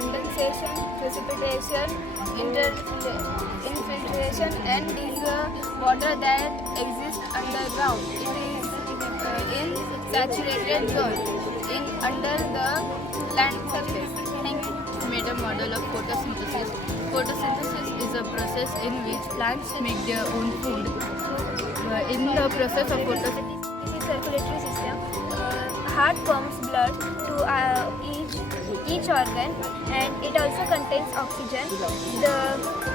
condensation, precipitation, infiltration, and is water that exists underground. It is in saturated zone under the land surface. Thank you. Made a model of photosynthesis. Photosynthesis is a process in which plants make their own food. In the process of photosynthesis, This is circulatory system. Heart pumps blood to each organ, and it also contains oxygen.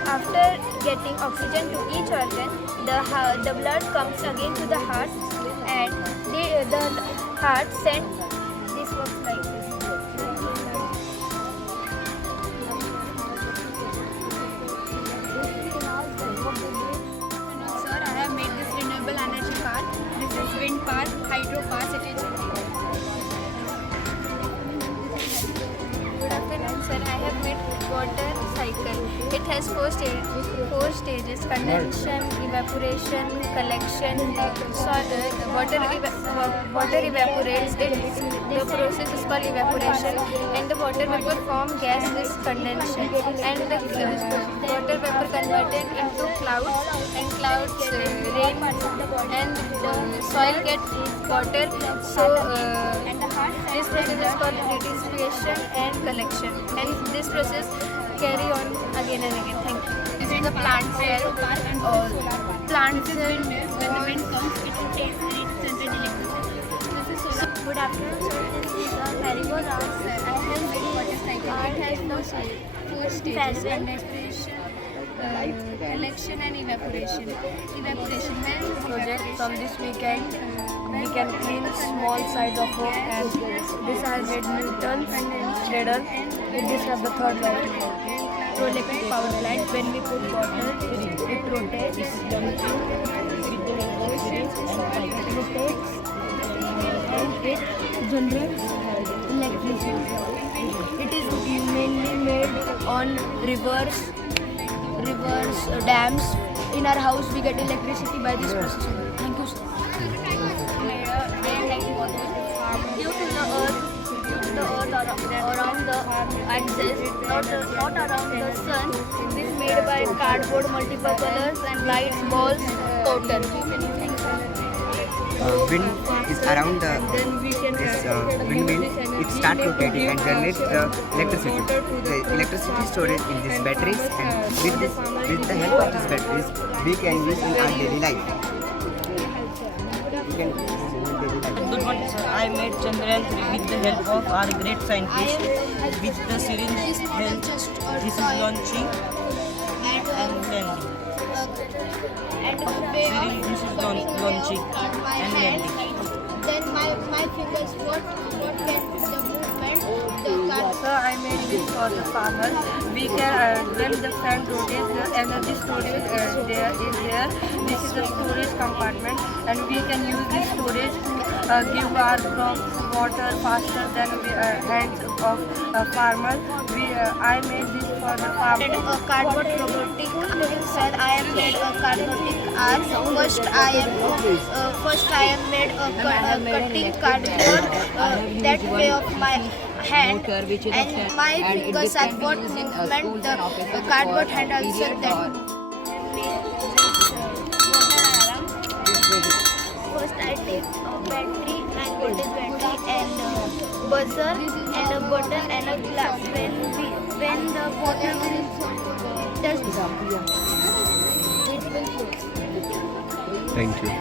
After getting oxygen to each organ, the blood comes again to the heart, and the heart sends. This works like this. sir, I have made this renewable energy park. This is wind park, hydro park, Good afternoon, sir. I have made water cycle. It has four stages: condensation, evaporation, collection. Water evaporates. The process is called evaporation, and the water vapor form gas is condensation, and the water vapor converted into clouds, and clouds rain, and soil gets water. So this process is called precipitation and collection, and this process carry on again and again. Thank you. This is the plant cell. Plant cell, when the wind comes, it rotates and it generates electricity. This is solar. Good afternoon, sir. This is merry-go-round, sir. I have made Water cycle. It has no four stages: condensation, collection, and evaporation. Evaporation. When Project from this weekend, we can clean small side of home, and this has made Newton's cradle. This has the third law. Electric power plant. When we put water, it rotates. And it generates electricity. It is mainly made on rivers, dams. In our house, we get electricity by this process. Thank you, sir. due to the earth around the axis, not around the sun. This made by cardboard, multiple colors, and lights, balls, total. Wind is around this windmill. It starts rotating and generates the electricity. The electricity storage in these batteries, and with the help of these batteries, we can use in our daily life. Good morning, sir. I made Chandrayaan 3 with the help of our great scientists. With the syringe help, this is launching and landing. Syringe, this is launching and landing. Then my fingers, what get the movement, the So I made this for the farmer. We can when the fan rotates, the energy storage there is there. This is the storage compartment, and we can use this storage to give our crops water faster than hands of farmer. I made this for the farmer. a cardboard robotic. Sir, I have made a cardboard arm. First I have made a cutting cardboard that way of my hand, and my fingers have got movement. The cardboard hand also that. First I take a battery and voltage battery and buzzer and a button and a glass. When the water will touch, it will flow. Thank you.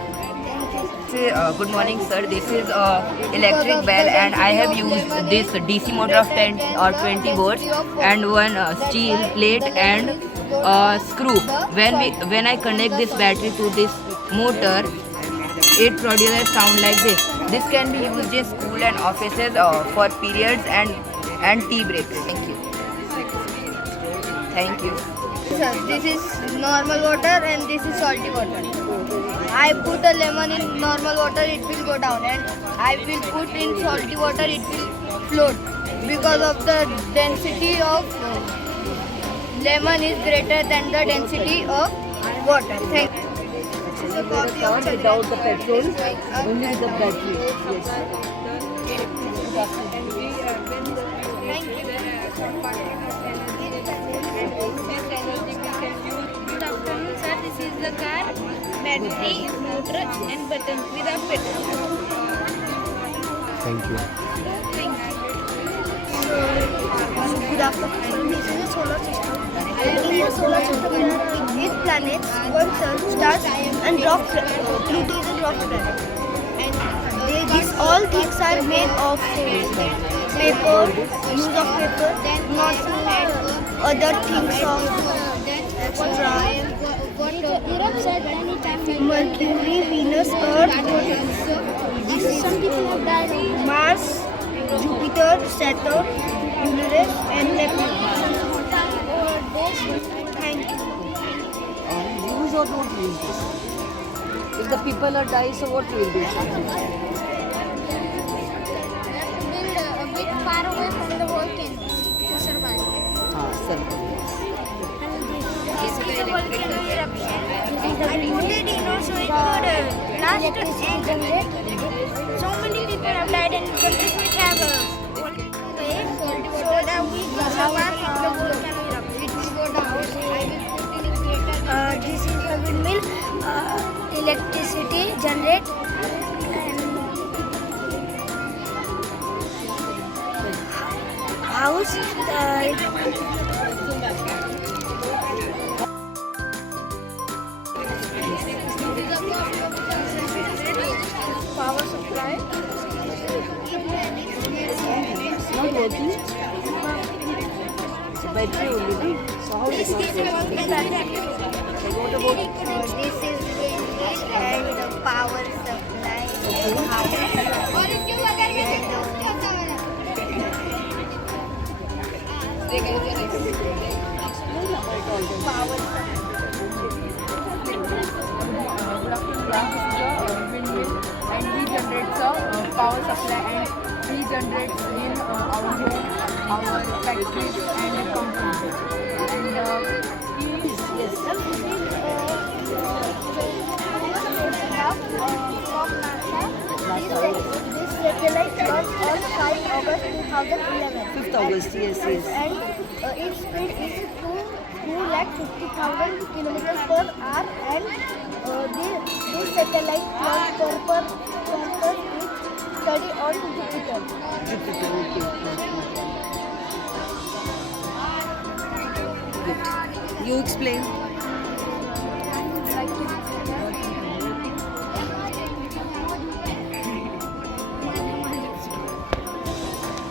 Good morning, sir. This is electric bell, and I have used this DC motor of 10 or 20 volts and one steel plate and screw. When I connect this battery to this motor, it produces sound like this. This can be used in school and offices for periods and tea breaks. Thank you. Thank you. Sir, this is normal water and this is salty water. I put a lemon in normal water, it will go down, and I will put in salty water, it will float, because of the density of lemon is greater than the density of water. Thank you. This is a copy of Without the petrol, only with the battery. Yes. Thank you. compartment of energy in the food, and this energy we can use. Good afternoon, sir. This is the car, battery, motor, and button without petrol. Thank you. Good afternoon. This is a solar system. In the solar system, there are 8 planets, 1 sun, stars, and rock. Pluto is a rock planet. And these all things are made of paper, use of paper, not other things of extra. Mercury, Venus, Earth, Mars, Jupiter, Saturn, Uranus, and Neptune. Thank you. Use or don't use this? If the people are die, so what will do? Build a bit far away from the volcano to survive. Sir. This is a volcano eruption. I put it in so it could last and so many people have died in countries which have a volcano wave, so that we can survive from the volcano eruption. This is a windmill. Electricity generate and house. Power supply. Not working? So battery only, no? So how This is is it? one battery. So what about This is and the power supply and house. Power Windmill, and he generates a power supply, and he generates in our home, our factories and companies. And This satellite launched on 5 August 2011. 5th August? Yes, yes. And its speed is 250,000 kilometers per hour, and this satellite launch purpose is study on Jupiter. Jupiter, okay. You explain.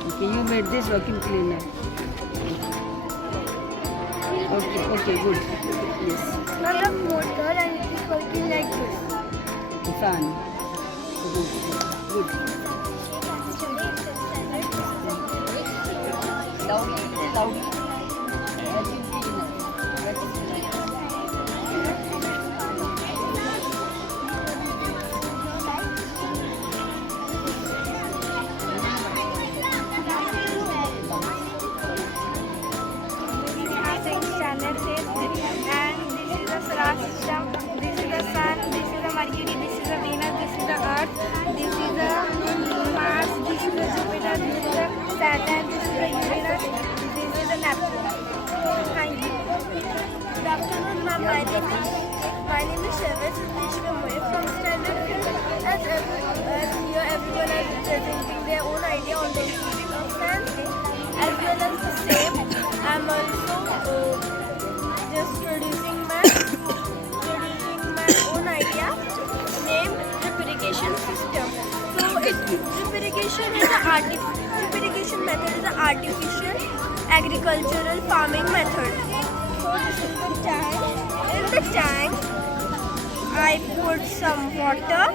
Okay, you made this vacuum cleaner. Okay, good. Yes. Not a motor, and it is working like this. The fan. Good. Loudly. Vacuum cleaner. And this is the solar system. This is the sun. This is the Mercury. This is the Venus. This is the Earth. This is the Mars. This is the Jupiter. This is the Saturn. This is the Uranus. This is the Neptune. Thank you. Good afternoon, ma'am. My name is Shreya Sudeshwar from Standard 5. As here, everyone is presenting their own idea on the inclusion of science, as well as the same. I'm also just producing my own idea named drip irrigation system. So drip irrigation method is an artificial agricultural farming method. So this is the tank. In the tank, I put some water,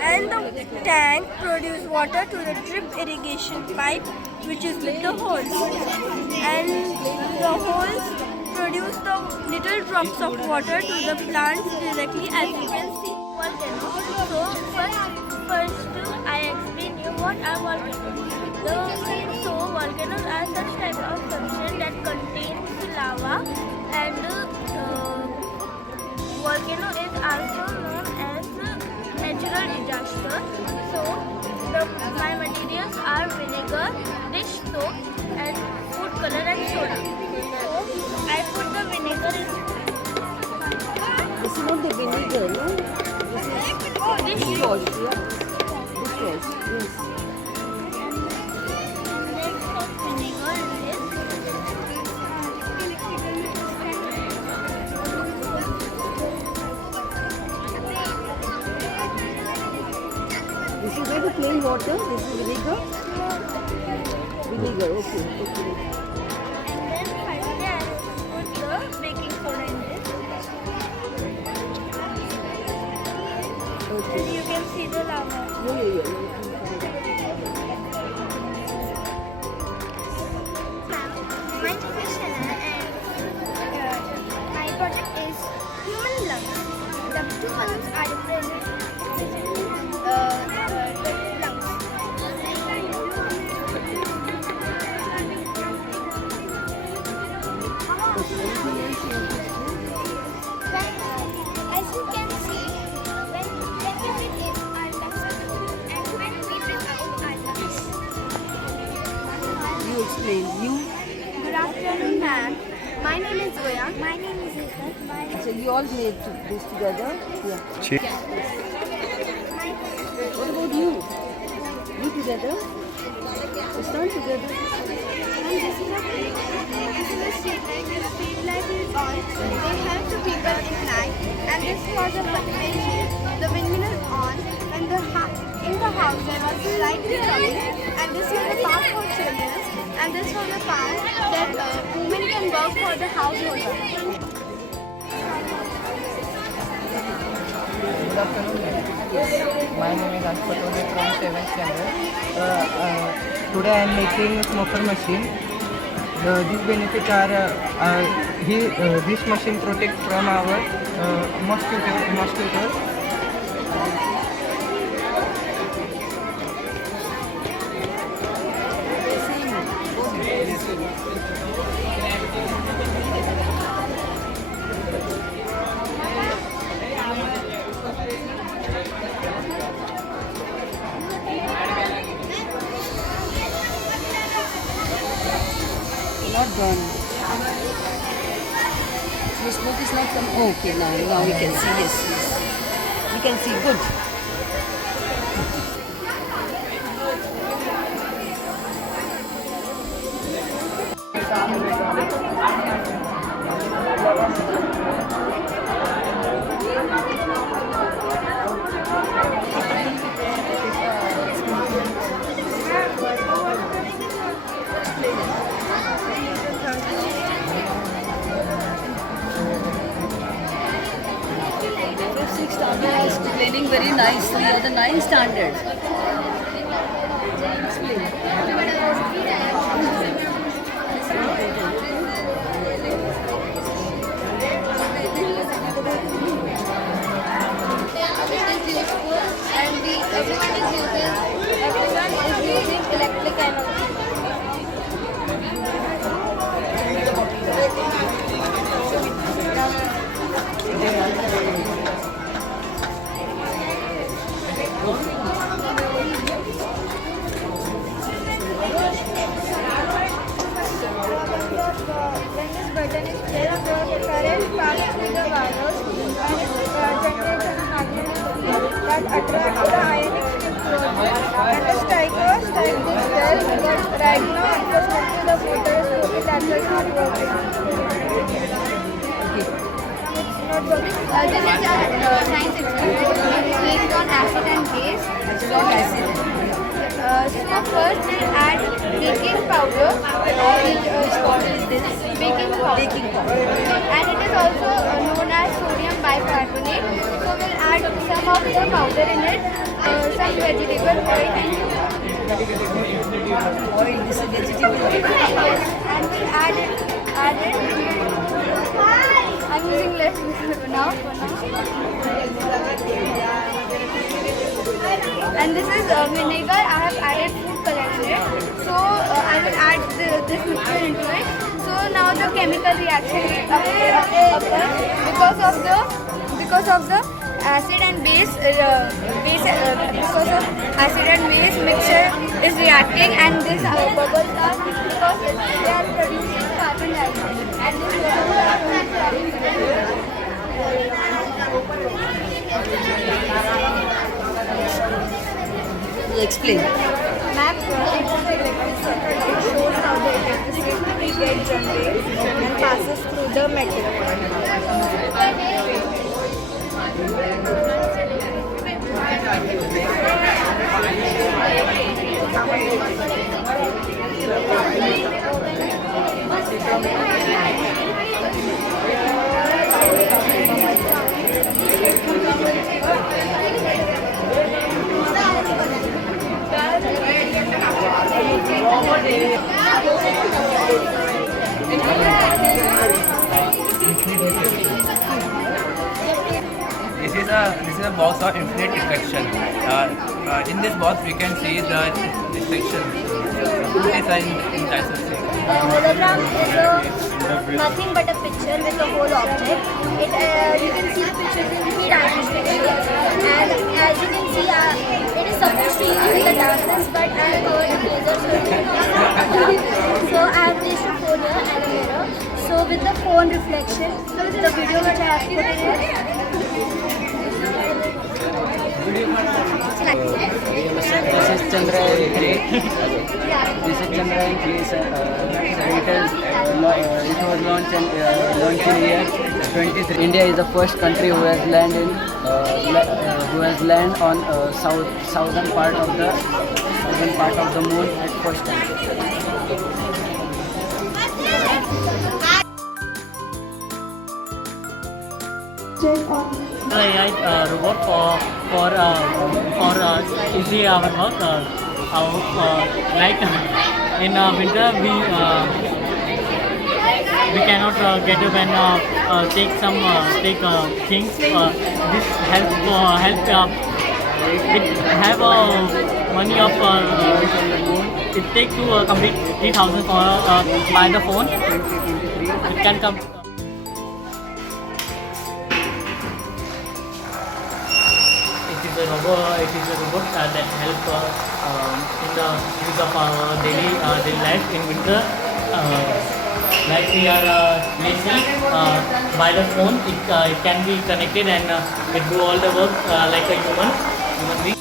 and the tank produces water to the drip irrigation pipe, which is with the holes, and the holes produce the little drops of water to the plants directly, as you can see. Volcano. So first I explain you what are volcanoes. So volcanoes are such type of substance that contains lava, and volcano is also known as natural disaster. So my materials are vinegar, dish soap, soda. So I put the vinegar in. This is not the vinegar, no? Oh, this This is. was, yeah. This was, yes. Then some vinegar in this. This is not the plain water, this is vinegar? Vinegar, okay. And then finally I put the baking soda in this. Okay. And you can see the lava. Yeah. My name is Shana and my project is human lungs. The two colors are representing lungs. As you can see, when we breathe in, our lungs are full, and when we breathe out, our lungs. You explain. You? Good afternoon, ma'am. My name is Zoya. My name is Ethan. So you all made this together? Yeah. What about you? You together? You stand together? And this is a street light. The street light is on. They help the people in night. And this was a village. The windmill is on. When in the house there was a light coming. And this was a park for children. And this was a park that women can work for the householder. Good afternoon. Yes. My name is Ashpatone from 7th standard. Today I am making smoker machine. These benefits are this machine protects from our mosquitoes. Not gone. The smoke is not come. Oh, okay, now we can see. Yes. We can see. Good. Sixth standard is explaining very nicely at the 9th standard. Everyone is using electric energy. When this button is pressed, the current passes through the wires and generates a magnetic field that attracts the ionic strip closer. And the striker strikes this cell, but right now, unfortunately, the motor is broken. That's why it's not working. It's not working. This is a science experiment based on acid and base. So first we add baking powder, baking powder, and it is also known as sodium bicarbonate. So we'll add some of the powder in it, some vegetable oil and Oil, this is vegetable oil. yes, and we'll add it. I'm using less now. And this is vinegar. I have added food color in it. So I will add this mixture into it. So now the chemical reaction occurs because of the acid and base because of acid and base mixture is reacting, and this bubbles are because they are producing carbon explain. Map shows how the electricity gets generated and passes through the metal. This is a box of infinite restriction. In this box, we can see the restriction. These are in types of things. Hologram is nothing but a picture with a whole object. You can see the pictures in 3 dimensions, and as you can see, it is supposed to use the darkness, but I heard the laser so I have placed a phone here and a mirror. So with the phone reflection, the video which I have put in here. This is Chandrayaan 3. This is Chandrayaan 3. It was launched in year 23. India is the first country who has landed on southern part of the moon at first time. AI robot for easy our work. Like in winter we cannot get up and take things. This help it have money of it take to complete 3,000 for by the phone. It can come. It is a robot that help in the use of our daily life in winter. Like we are lazy by the phone, it can be connected and it do all the work like a human being.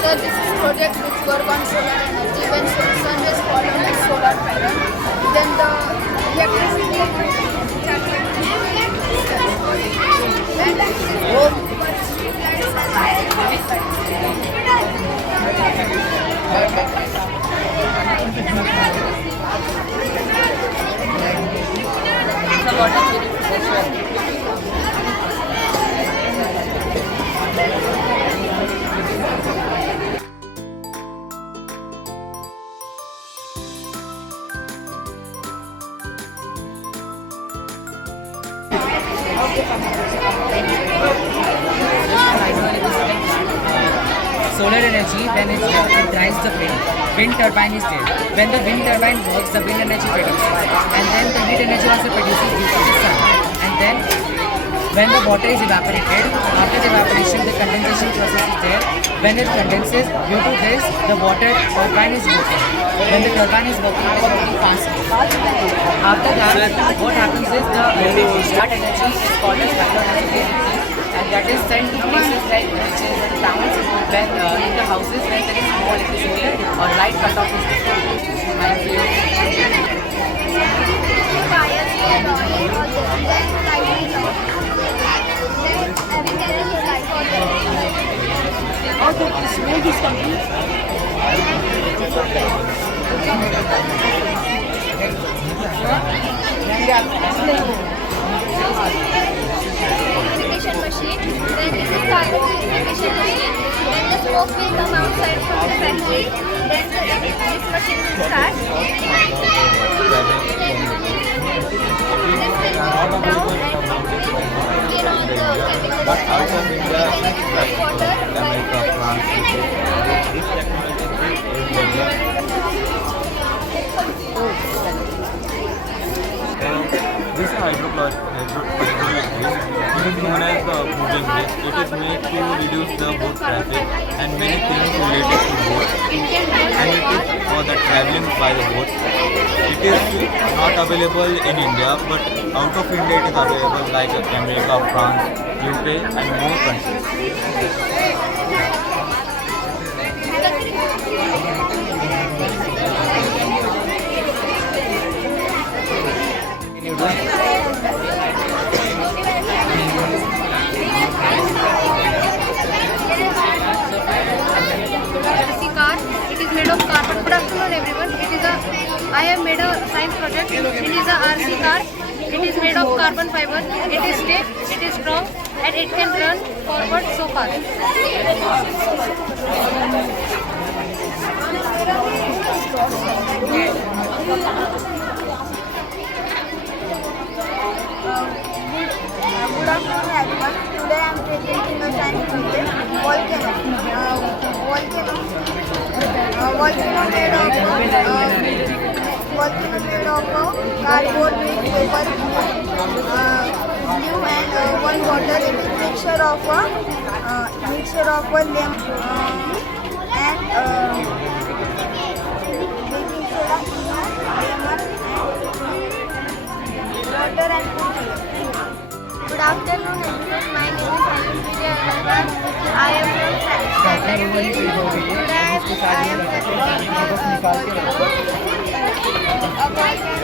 So this is project which work on solar energy. When sun rays fall on the solar panel, then the electricity solar energy, then it drives the wind. Wind turbine is there. When the wind turbine works, the wind energy produces. And then the heat energy also produces due to the sun. And then when the water is evaporated, after the evaporation, the condensation process is there. When it condenses, due to this, the water turbine is working. When the turbine is working, it is working fast. After that, what happens is the start energy is called as hydroelectric energy. And that is sent to places like villages and towns when in the houses when there is no electricity or light cut off is How to explain this country? purification machine. Then this is carbon purification machine. Then the smoke will come outside from the factory. Then this machine will start. This will go down This hydroelectric is known as the moving bridge. It is made to reduce the boat traffic and many films related to boats, and it is for the traveling by the boat. It is not available in India, but out of India it is available like America, France, UK and more countries. RC car. It is made of carbon. Good afternoon, everyone. I have made a science project. It is a RC car. It is made of carbon fiber. It is stiff. It is strong, and it can run forward so fast. Good afternoon, everyone. Today I am presenting a science project, volcano. Volcano made of cardboard with paper, glue and one water. It is mixture of a lemon and baking soda, lemon and water and food. Good afternoon, everyone. My name is Anuspriya Agarwal. I am from standard 8. Today I am presenting a volcano. A volcano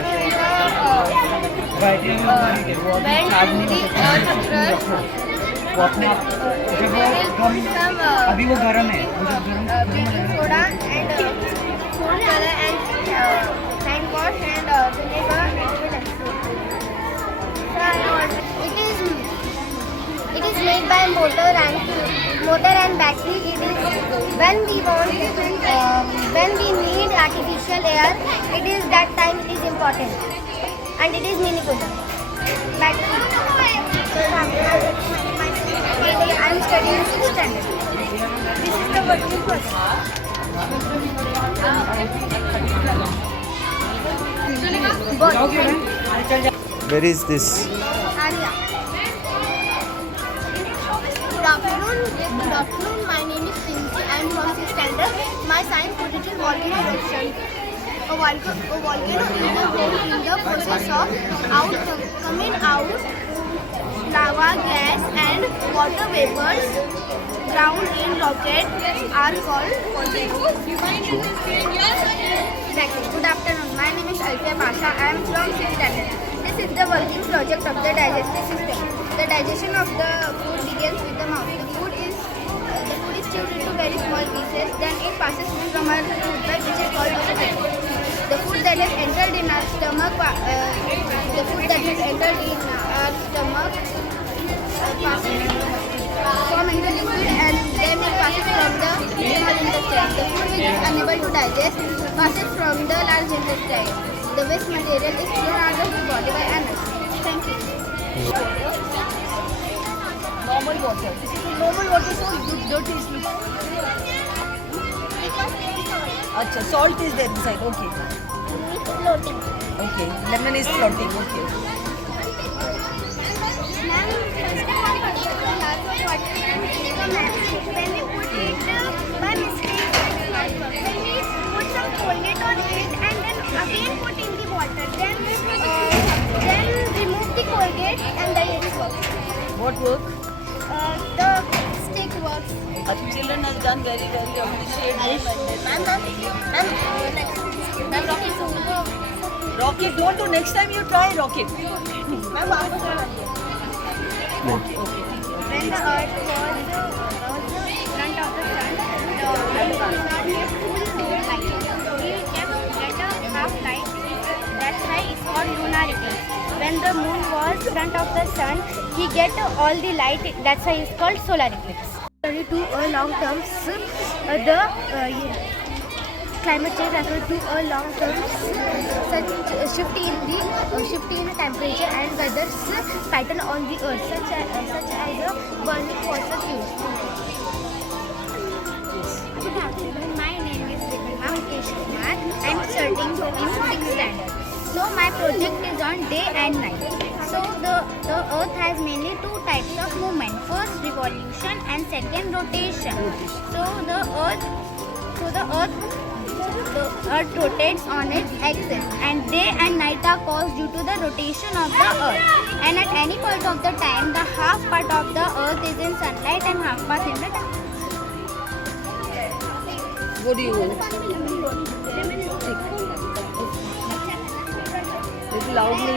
is a vent to the earth crust. We will put some baking soda and food color and hand wash and vinegar and it will explode. It is made by motor and battery. It is when we need artificial air. It is that time it is important, and it is mini cooler. Battery. I am studying 6th standard. This is the working process. Where is this? Arya. Good afternoon. My name is Princy. I am from 6th standard. My science project is volcano eruption. A volcano is in the process of coming out lava, gas, and water vapors drowned in rockets are called volcanoes. Good afternoon. My name is Alfiya Pasha. I am from 6th standard. This is the working project of the digestive system. The digestion of the food begins with the mouth. The food is chewed into very small pieces. Then it passes from our toothpipe, which is called esophagus. The food that has entered in our stomach, passes form into liquid, and then it passes from the small intestine. The food which is unable to digest passes from the large intestine. The waste material is thrown out of the body by animals. Thank you. Normal water. Normal water so dirty is Acha, salt is there inside. Okay. It's floating. Okay. Lemon is floating. Okay. Ma'am, when we put it by mistake, when we put some Colgate on it and then again put in the water, then remove the Colgate and the it works. What work? The stick works. Children has done very appreciate. Ma'am, Rocket, don't do next time you try rocket. Ma'am, when the earth was in front of the sun, the earth did not get full light. We get a half light. That's why it's called lunar eclipse. When the moon was in front of the sun, he get all the light. That's why it's called solar eclipse. To long terms, the climate change refers to a long terms such shift in the temperature and weather pattern on the earth, such as a burning fossil fuels. Good afternoon. My name is Vikram Mukesh Kumar. I am studying in 6th standard. So my project is on day and night. So So the Earth has mainly two types of movement. First revolution and second rotation. So the Earth rotates on its axis, and day and night are caused due to the rotation of the Earth. And at any point of the time, the half part of the Earth is in sunlight and half part in the dark. What do you want? Little loudly.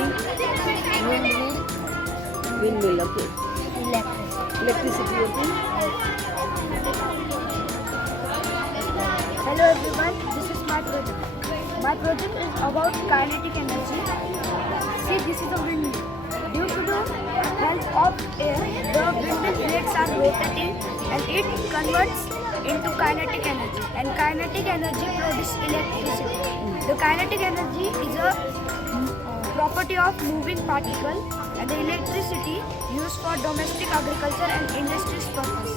Windmill, okay. Electricity, okay. Hello everyone, this is my project. My project is about kinetic energy. See, this is a windmill. Due to the help of air, the windmill blades are rotating and it converts into kinetic energy. And kinetic energy produces electricity. The kinetic energy is a property of moving particle, and the electricity used for domestic agriculture and industries purpose.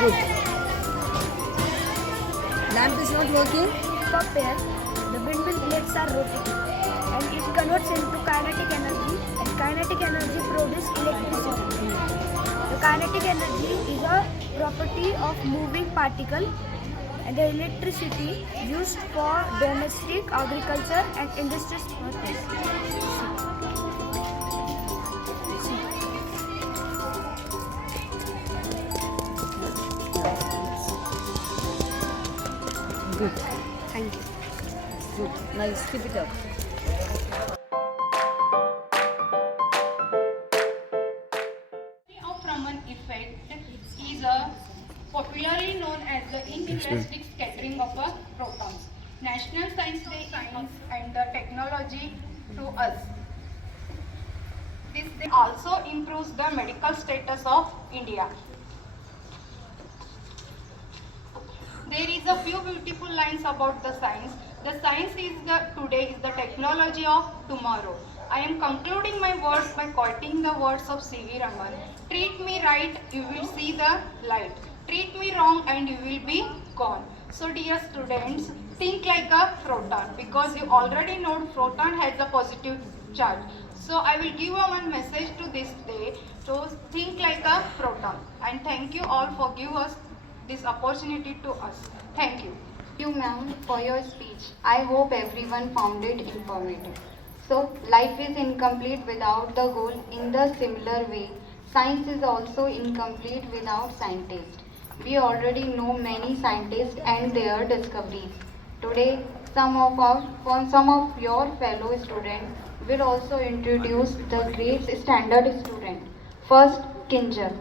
Good. Lamp is not working? Stop here. The windmill blades are rotating and it converts into kinetic energy, and kinetic energy produces electricity. The kinetic energy is a property of moving particle, and the electricity used for domestic agriculture and industries purpose. Good. Thank you. Good. Nice. Keep it up. Of Raman effect is popularly known as the inelastic scattering of protons. National Science Day and the technology to us. This day also improves the medical status of India. There is a few beautiful lines about the science. The science is today is the technology of tomorrow. I am concluding my words by quoting the words of C.V. Raman. Treat me right, you will see the light. Treat me wrong and you will be gone. So dear students, think like a proton, because you already know proton has a positive charge. So I will give one message to this day to think like a proton. And thank you all for giving us this opportunity to us. Thank you. Thank you, ma'am, for your speech. I hope everyone found it informative. So, life is incomplete without the goal. In the similar way, science is also incomplete without scientists. We already know many scientists and their discoveries. Today, some of your fellow students will also introduce the great standard student. First, Kinjal.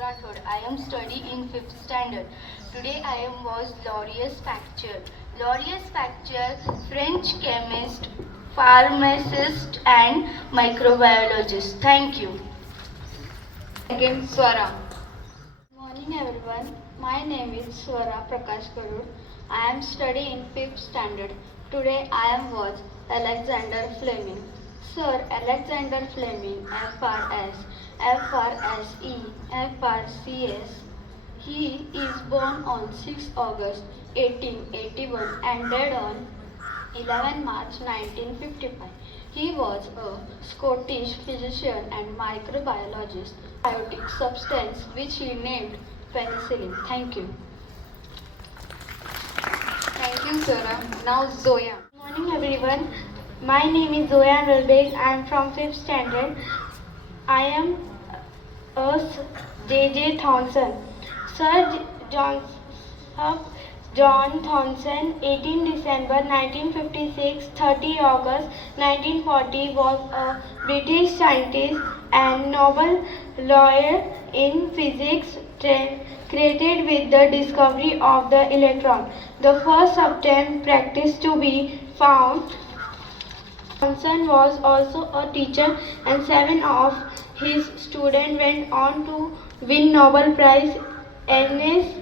Rathod. I am studying in 5th standard. Today I was Laurius Pasteur. Laurius Pasteur, French chemist, pharmacist and microbiologist. Thank you. Second, Swara. Good morning everyone. My name is Swara Prakash Karur. I am studying in 5th standard. Today I am was Alexander Fleming. Sir Alexander Fleming, FRS, FRSE, FRCS. He is born on 6 August 1881 and died on 11 March 1955. He was a Scottish physician and microbiologist. Biotic substance which he named penicillin. Thank you. Thank you, Swara. Now, Zoya. Good morning everyone. My name is Zoya Rulbeg. I am from 5th standard. I am J.J. Thomson. Sir John Thomson, 18 December 1956, 30 August 1940, was a British scientist and Nobel laureate in physics, credited with the discovery of the electron, the first substance practiced to be found. Thomson was also a teacher, and 7 of his students went on to win Nobel Prize. Ernest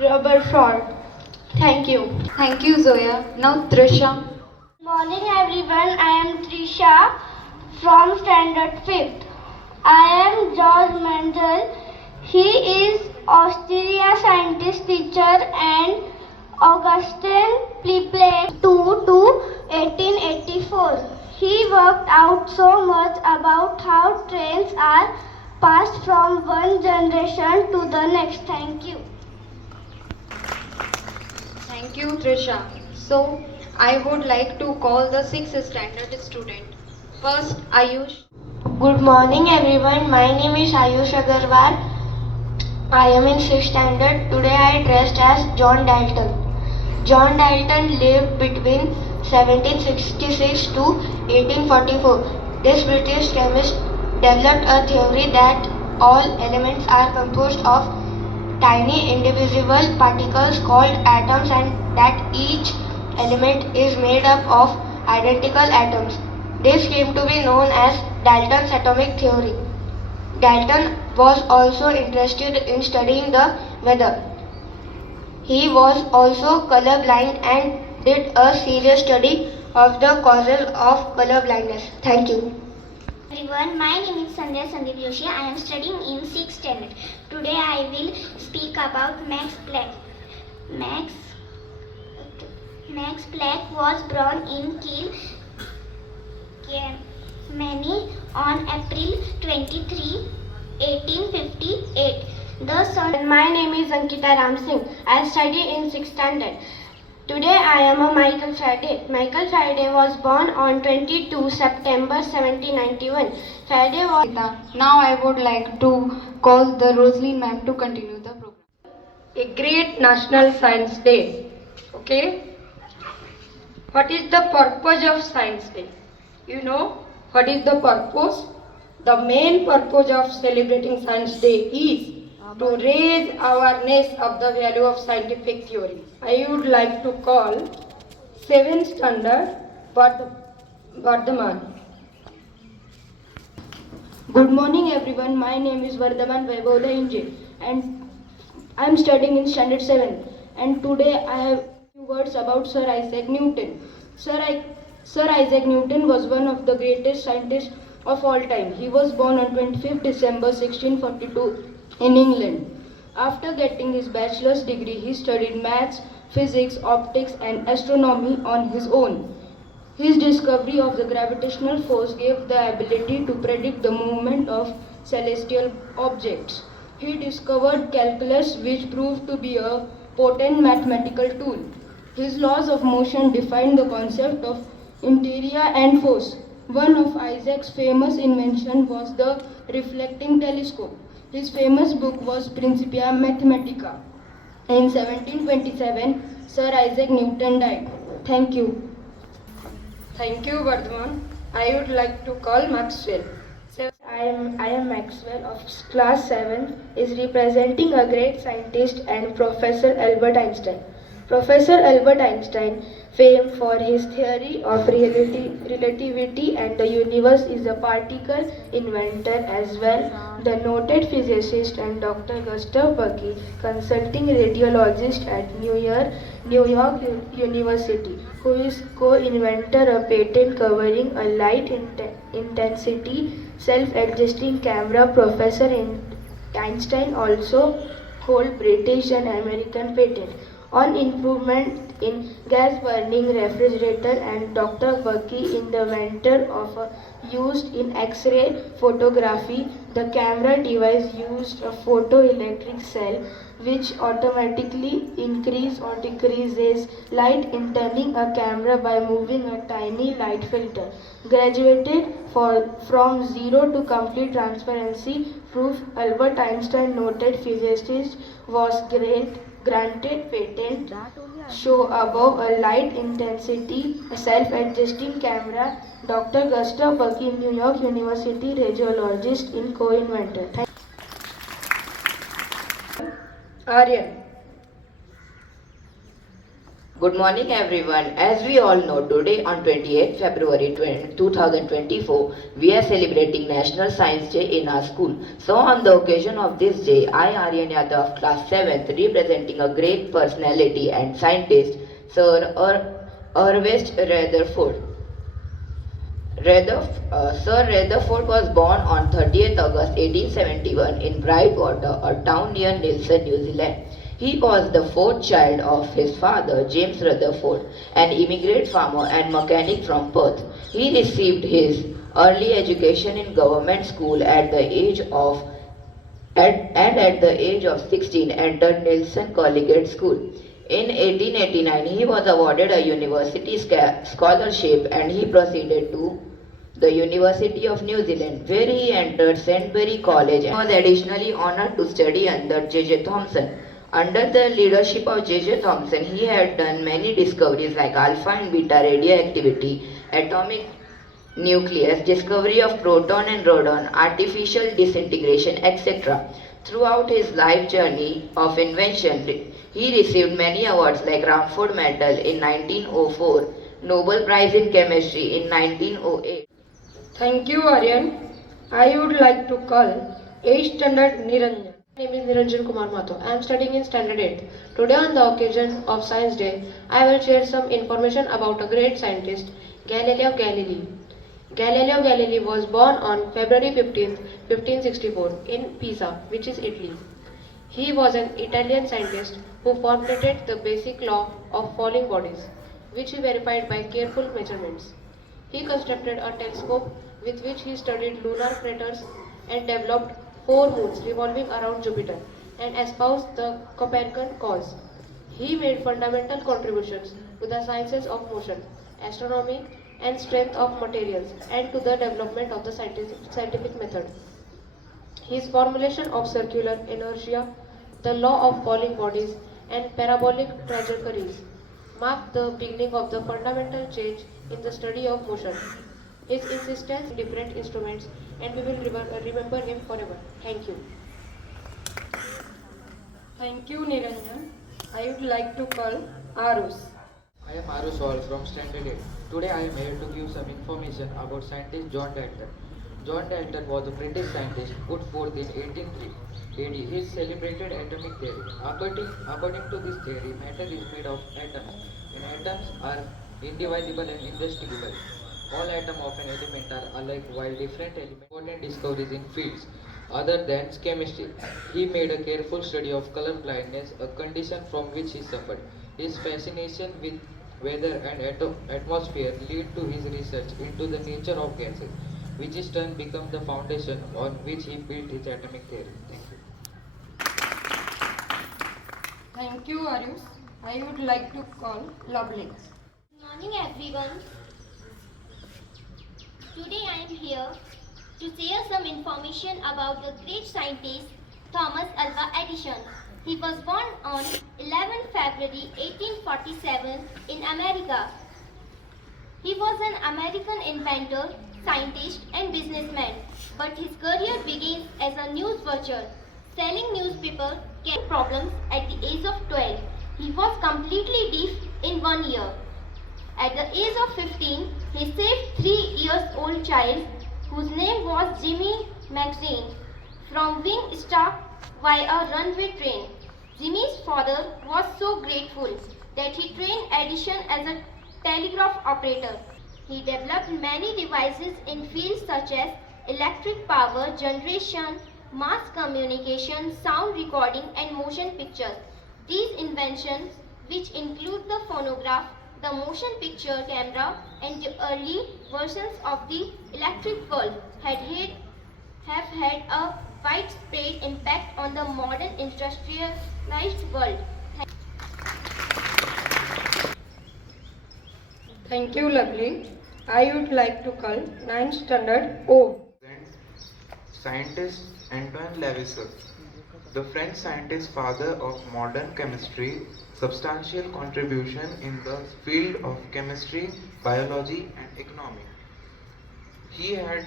Rutherford. Thank you. Thank you, Zoya. Now, Trisha. Good morning everyone. I am Trisha from standard 5th. I am George Mendel. He is Austrian a scientist, teacher, and Augustin Pleyel to 1884. He worked out so much about how trains are passed from one generation to the next. Thank you. Thank you, Trisha. So, I would like to call the 6th standard student. First, Ayush. Good morning everyone. My name is Ayush Agarwal. I am in 6th standard. Today I dressed as John Dalton. John Dalton lived between 1766 to 1844. This British chemist developed a theory that all elements are composed of tiny indivisible particles called atoms and that each element is made up of identical atoms. This came to be known as Dalton's atomic theory. Dalton was also interested in studying the weather. He was also colorblind and did a serious study of the causes of color blindness. Thank you. Everyone, my name is Sandhya Sandeep Joshi. I am studying in 6th standard. Today I will speak about Max Planck. Max Planck was born in Kiel, Germany on April 23, 1858. The son. My name is Ankita Ram Singh. I study in 6th standard. Today I am a Michael Faraday. Michael Faraday was born on 22 September 1791. Faraday was. Now I would like to call the Rosaline ma'am to continue the program. A great National Science Day. Okay? What is the purpose of Science Day? You know what is the purpose? The main purpose of celebrating Science Day is to raise awareness of the value of scientific theory. I would like to call 7th standard Vardhaman. Good morning everyone, my name is Vardhaman Vaibhav Inje and I am studying in standard 7 and today I have few words about Sir Isaac Newton. Sir Isaac Newton was one of the greatest scientists of all time. He was born on 25th December 1642 in England. After getting his bachelor's degree, he studied maths, physics, optics and astronomy on his own. His discovery of the gravitational force gave the ability to predict the movement of celestial objects. He discovered calculus, which proved to be a potent mathematical tool. His laws of motion defined the concept of inertia and force. One of Isaac's famous inventions was the reflecting telescope. His famous book was Principia Mathematica. In 1727, Sir Isaac Newton died. Thank you. Thank you, Vardhaman. I would like to call Maxwell. I am Maxwell of class 7 is representing a great scientist and Professor Albert Einstein. Professor Albert Einstein, famed for his theory of relativity and the universe, is a particle inventor as well. The noted physicist and Dr. Gustav Bucky, consulting radiologist at New York University, who is co-inventor of a patent covering a light intensity self-adjusting camera. Professor Einstein also hold British and American patent on improvement in gas burning refrigerator, and Dr. Bucky, inventor of used in X-ray photography. The camera device used a photoelectric cell which automatically increases or decreases light in turning a camera by moving a tiny light filter. Graduated from zero to complete transparency proof, Albert Einstein, noted physicist, was granted patent show above a light intensity self-adjusting camera. Dr. Gustav Bucky, New York University, radiologist in co-inventor. Aryan. Good morning everyone. As we all know, today on 28th February 2024, we are celebrating National Science Day in our school. So on the occasion of this day, I, Aryan Yadav of class 7th, representing a great personality and scientist, Sir Ernest Rutherford. Sir Rutherford was born on 30th August 1871 in Brightwater, a town near Nelson, New Zealand. He was the fourth child of his father, James Rutherford, an immigrant farmer and mechanic from Perth. He received his early education in government school at the age of 16 entered Nelson Collegiate School. In 1889, he was awarded a university scholarship and he proceeded to the University of New Zealand, where he entered St. Barry College and was additionally honored to study under J.J. Thomson. Under the leadership of J.J. Thomson, he had done many discoveries like alpha and beta radioactivity, atomic nucleus, discovery of proton and radon, artificial disintegration, etc. Throughout his life journey of invention, he received many awards like Ramford Medal in 1904, Nobel Prize in Chemistry in 1908. Thank you, Aryan. I would like to call 8th standard Niranjan. My name is Niranjan Kumar Mato. I am studying in standard 8. Today on the occasion of Science Day, I will share some information about a great scientist, Galileo Galilei. Galileo Galilei was born on February 15, 1564 in Pisa, which is Italy. He was an Italian scientist who formulated the basic law of falling bodies, which he verified by careful measurements. He constructed a telescope with which he studied lunar craters and developed 4 moons revolving around Jupiter and espoused the Copernican cause. He made fundamental contributions to the sciences of motion, astronomy, and strength of materials, and to the development of the scientific method. His formulation of circular inertia, the law of falling bodies, and parabolic trajectories marked the beginning of the fundamental change in the study of motion. His insistence in different instruments, and we will remember him forever. Thank you. Thank you, Niranjan. I would like to call Arus. I am Arus Hall from Standard 8. Today I am here to give some information about scientist John Dalton. John Dalton was a British scientist put forth in 1803 AD his celebrated atomic theory. According to this theory, matter is made of atoms, and atoms are indivisible and indestructible. All atoms of an element are alike, while different elements important discoveries in fields other than chemistry. He made a careful study of color blindness, a condition from which he suffered. His fascination with weather and atmosphere led to his research into the nature of gases, which in turn became the foundation on which he built his atomic theory. Thank you. Thank you, Arus. I would like to call Lovely. Good morning, everyone. Today I am here to share some information about the great scientist Thomas Alva Edison. He was born on 11 February 1847 in America. He was an American inventor, scientist and businessman, but his career begins as a news watcher, selling newspaper problems at the age of 12. He was completely deaf in 1 year. At the age of 15, he saved 3-year-old child whose name was Jimmy McShane from being struck by a runaway train. Jimmy's father was so grateful that he trained Edison as a telegraph operator. He developed many devices in fields such as electric power generation, mass communication, sound recording and motion pictures. These inventions, which include the phonograph, the motion picture camera and the early versions of the electric bulb, have had a widespread impact on the modern industrialized world. Thank you, Lovely. I would like to call 9th standard O. Scientist Antoine Lavoisier, the French scientist father of modern chemistry, substantial contribution in the field of chemistry, biology and economy. He had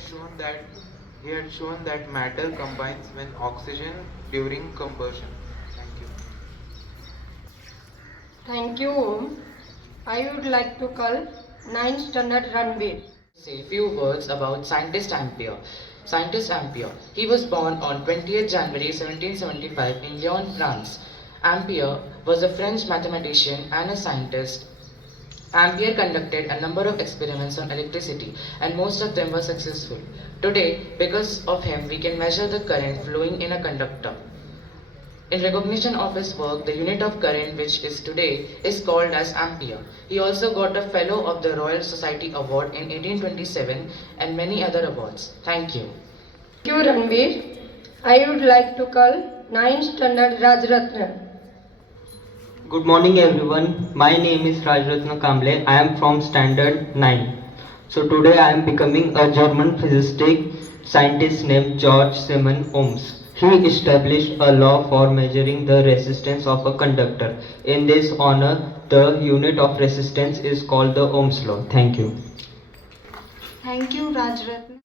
shown that matter combines with oxygen during combustion. Thank you. Thank you, Om. I would like to call 9th standard Ranveer. Say a few words about scientist Ampere. Scientist Ampere. He was born on 20th January 1775 in Lyon, France. Ampere was a French mathematician and a scientist. Ampere conducted a number of experiments on electricity, and most of them were successful. Today, because of him, we can measure the current flowing in a conductor. In recognition of his work, the unit of current which is today is called as ampere. He also got a Fellow of the Royal Society Award in 1827 and many other awards. Thank you. Thank you, Ranveer. I would like to call 9th standard Rajratna. Good morning everyone. My name is Rajratna Kamble. I am from standard 9. So today I am becoming a German physicist scientist named Georg Simon Ohms. He established a law for measuring the resistance of a conductor. In this honor, the unit of resistance is called the Ohm's law. Thank you. Thank you, Rajratna.